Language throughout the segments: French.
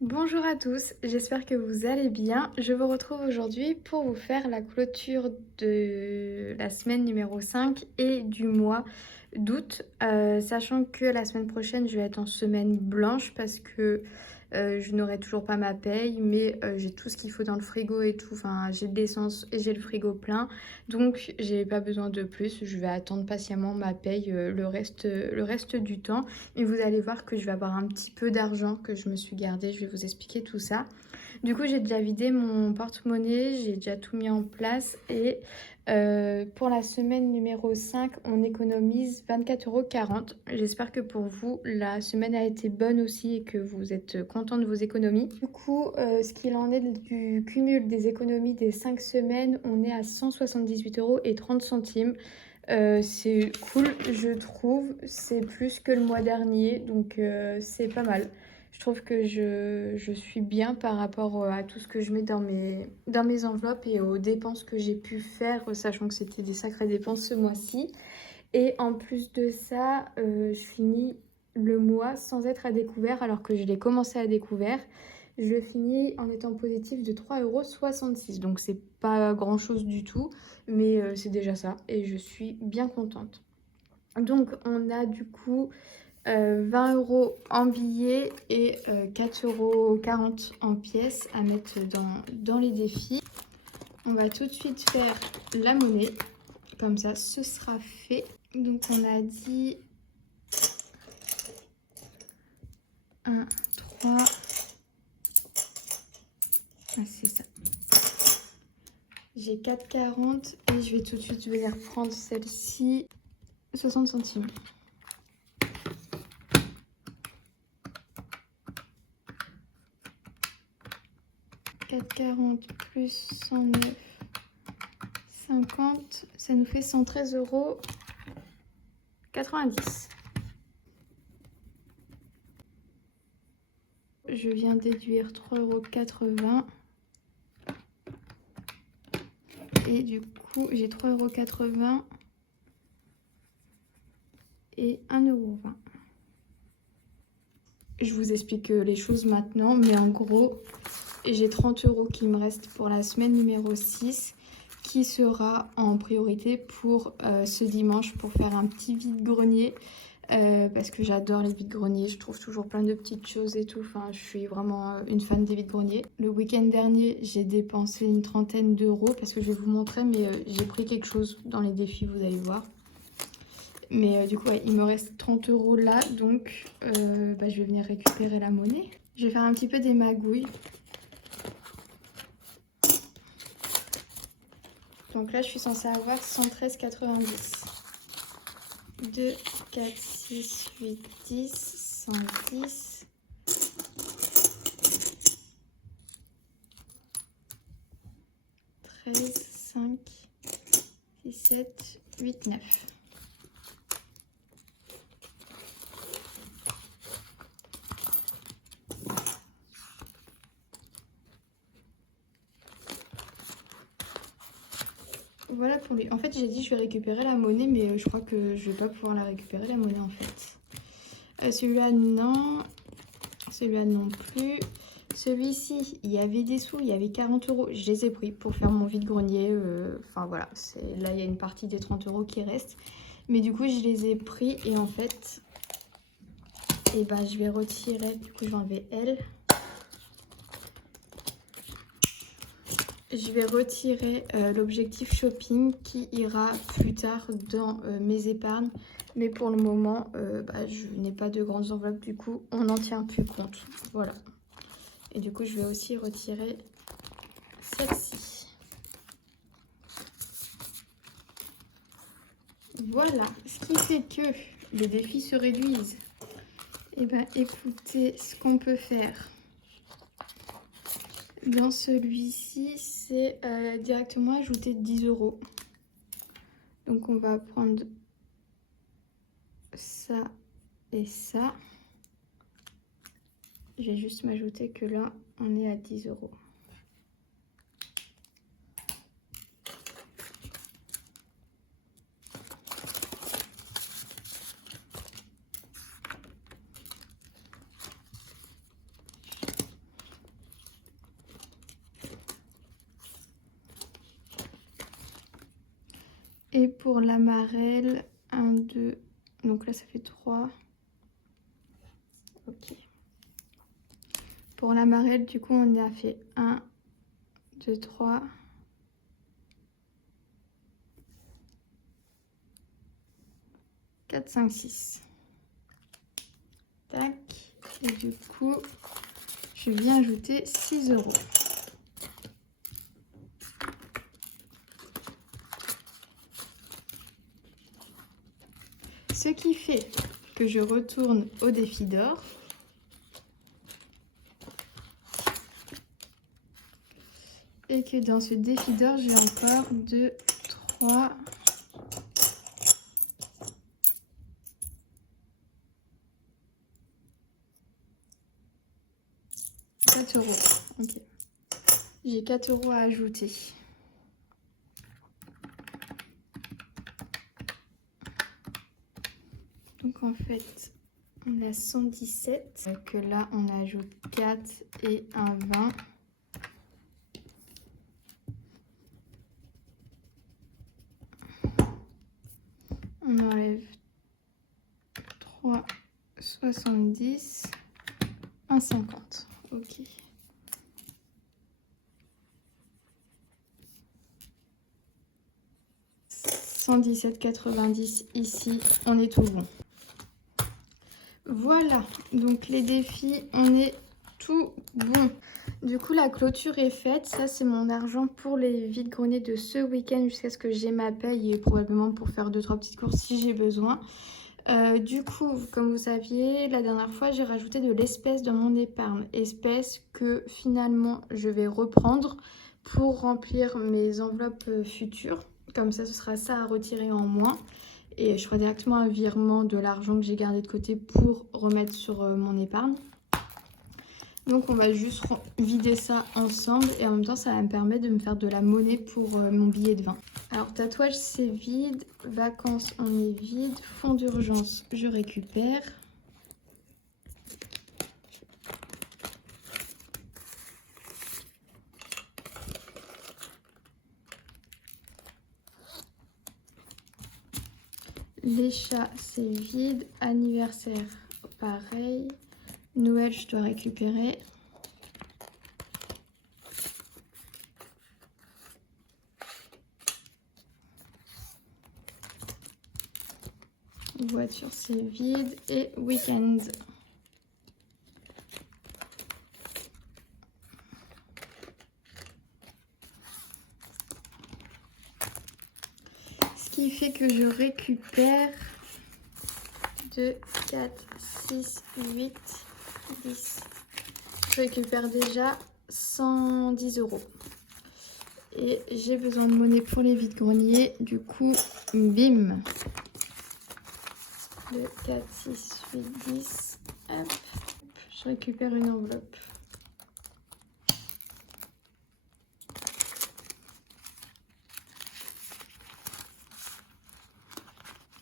Bonjour à tous, j'espère que vous allez bien. Je vous retrouve aujourd'hui pour vous faire la clôture de la semaine numéro 5 et du mois d'août. Sachant que la semaine prochaine, je vais être en semaine blanche parce que je n'aurai toujours pas ma paye, mais j'ai tout ce qu'il faut dans le frigo et tout. Enfin, j'ai de l'essence et j'ai le frigo plein. Donc, j'ai pas besoin de plus. Je vais attendre patiemment ma paye le reste du temps. Et vous allez voir que je vais avoir un petit peu d'argent que je me suis gardé. Je vais vous expliquer tout ça. Du coup, j'ai déjà vidé mon porte-monnaie, j'ai déjà tout mis en place et pour la semaine numéro 5, on économise 24,40 €. J'espère que pour vous, la semaine a été bonne aussi et que vous êtes content de vos économies. Du coup, ce qu'il en est du cumul des économies des 5 semaines, on est à 178,30 €. C'est cool, je trouve. C'est plus que le mois dernier, donc c'est pas mal. Je trouve que je suis bien par rapport à tout ce que je mets dans mes enveloppes et aux dépenses que j'ai pu faire, sachant que c'était des sacrées dépenses ce mois-ci. Et en plus de ça, je finis le mois sans être à découvert alors que je l'ai commencé à découvert. Je le finis en étant positif de 3,66 €. Donc c'est pas grand-chose du tout, mais c'est déjà ça et je suis bien contente. Donc on a du coup 20 € en billets et 4,40 € en pièces à mettre dans les défis. On va tout de suite faire la monnaie, comme ça ce sera fait. Donc on a dit 1, 3, ah c'est ça. J'ai 4,40 et je vais tout de suite venir prendre celle-ci, 60 centimes. 4,40 plus 109,50, ça nous fait 113,90 €. Je viens déduire 3,80 € et du coup j'ai 3,80 € et 1,20 €. Je vous explique les choses maintenant, mais en gros j'ai 30 € qui me restent pour la semaine numéro 6 qui sera en priorité pour ce dimanche pour faire un petit vide-grenier. Parce que j'adore les vides-greniers, je trouve toujours plein de petites choses et tout. Enfin, je suis vraiment une fan des vides-greniers. Le week-end dernier, j'ai dépensé une trentaine d'euros parce que je vais vous montrer, mais j'ai pris quelque chose dans les défis, vous allez voir. Mais du coup, ouais, il me reste 30 € là, donc je vais venir récupérer la monnaie. Je vais faire un petit peu des magouilles. Donc là, je suis censée avoir 113,90 €. 2, 4, 6, 8, 10, 110, 13, 5, 17, 8, 9. Voilà pour lui. En fait, j'ai dit je vais récupérer la monnaie, mais je crois que je vais pas pouvoir la récupérer la monnaie en fait. Celui-là non, celui-là non plus. Celui-ci, il y avait des sous, il y avait 40 €. Je les ai pris pour faire mon vide-grenier. Enfin voilà, là il y a une partie des 30 € qui reste. Mais du coup, je les ai pris et en fait, je vais retirer. Du coup, je vais enlever elle. Je vais retirer l'objectif shopping qui ira plus tard dans mes épargnes. Mais pour le moment, je n'ai pas de grandes enveloppes, du coup, on n'en tient plus compte. Voilà. Et du coup, je vais aussi retirer celle-ci. Voilà. Ce qui fait que les défis se réduisent. Et écoutez, ce qu'on peut faire dans celui-ci, c'est directement ajouter 10 €. Donc on va prendre ça et ça. Je vais juste m'ajouter que là, on est à 10 €. Et pour l'amarelle, 1, 2, donc là ça fait 3. Ok. Pour l'amarelle, du coup, on a fait 1, 2, 3. 4, 5, 6. Tac. Et du coup, je viens ajouter 6 euros. Ce qui fait que je retourne au défi d'or. Et que dans ce défi d'or, j'ai encore 2, 3, 4 euros. Ok. J'ai 4 euros à ajouter. Donc en fait, on a 117. Que là, on ajoute 4 et un 20. On enlève 3, 70, 1,50. Ok. 117,90 ici, on est tout bon. Voilà, donc les défis, on est tout bon. Du coup, la clôture est faite. Ça, c'est mon argent pour les vide-greniers de ce week-end jusqu'à ce que j'ai ma paye et probablement pour faire 2-3 petites courses si j'ai besoin. Du coup, comme vous saviez, la dernière fois, j'ai rajouté de l'espèce dans mon épargne. Espèce que finalement, je vais reprendre pour remplir mes enveloppes futures. Comme ça, ce sera ça à retirer en moins. Et je ferai directement un virement de l'argent que j'ai gardé de côté pour remettre sur mon épargne. Donc on va juste vider ça ensemble et en même temps ça va me permettre de me faire de la monnaie pour mon billet de 20. Alors tatouage c'est vide, vacances on est vide, fonds d'urgence je récupère. Les chats c'est vide, anniversaire pareil, Noël je dois récupérer. Voiture c'est vide et week-end. Ce qui fait que je récupère 2, 4, 6, 8, 10. Je récupère déjà 110 euros. Et j'ai besoin de monnaie pour les vide-greniers. Du coup, bim. 2, 4, 6, 8, 10. Hop. Je récupère une enveloppe.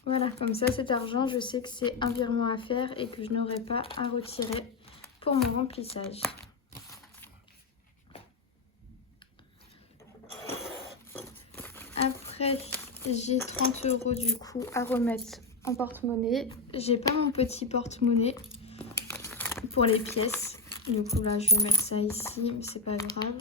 Voilà, comme ça cet argent, je sais que c'est un virement à faire et que je n'aurai pas à retirer pour mon remplissage. Après, j'ai 30 euros du coup à remettre en porte-monnaie. J'ai pas mon petit porte-monnaie pour les pièces. Du coup là, je vais mettre ça ici, mais c'est pas grave.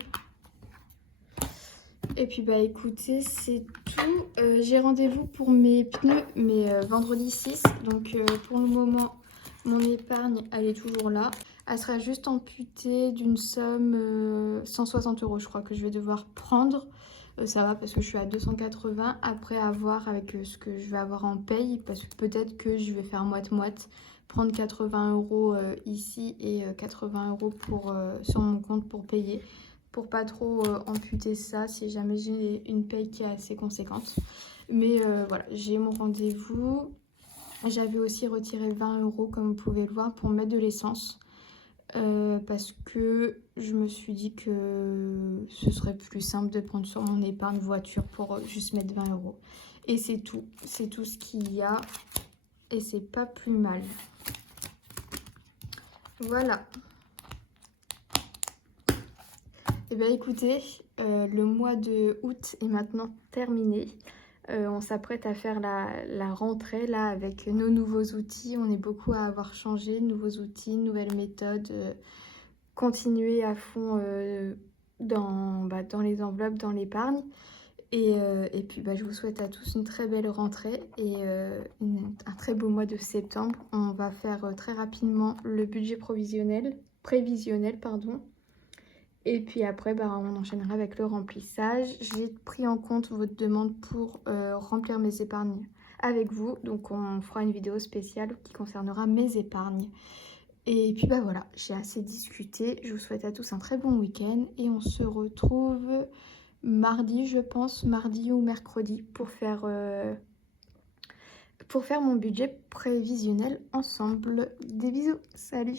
Et puis bah écoutez, c'est tout. J'ai rendez-vous pour mes pneus, mais vendredi 6. Donc pour le moment, mon épargne, elle est toujours là. Elle sera juste amputée d'une somme 160 euros, je crois, que je vais devoir prendre. Ça va parce que je suis à 280 après avoir avec ce que je vais avoir en paye. Parce que peut-être que je vais faire moite-moite. Prendre 80 euros ici et 80 euros sur mon compte pour payer. Pour pas trop amputer ça si jamais j'ai une paye qui est assez conséquente. Mais voilà, j'ai mon rendez-vous. J'avais aussi retiré 20 euros comme vous pouvez le voir pour mettre de l'essence. Parce que je me suis dit que ce serait plus simple de prendre sur mon épargne voiture pour juste mettre 20 euros. Et c'est tout ce qu'il y a et c'est pas plus mal. Voilà. Et bien écoutez, le mois de août est maintenant terminé. On s'apprête à faire la rentrée là avec nos nouveaux outils. On est beaucoup à avoir changé, nouveaux outils, nouvelles méthodes, continuer à fond dans les enveloppes, dans l'épargne. Et puis je vous souhaite à tous une très belle rentrée et un très beau mois de septembre. On va faire très rapidement le budget prévisionnel, pardon. Et puis après, on enchaînera avec le remplissage. J'ai pris en compte votre demande pour remplir mes épargnes avec vous. Donc on fera une vidéo spéciale qui concernera mes épargnes. Et puis voilà, j'ai assez discuté. Je vous souhaite à tous un très bon week-end. Et on se retrouve mardi, je pense, mardi ou mercredi pour faire mon budget prévisionnel ensemble. Des bisous, salut!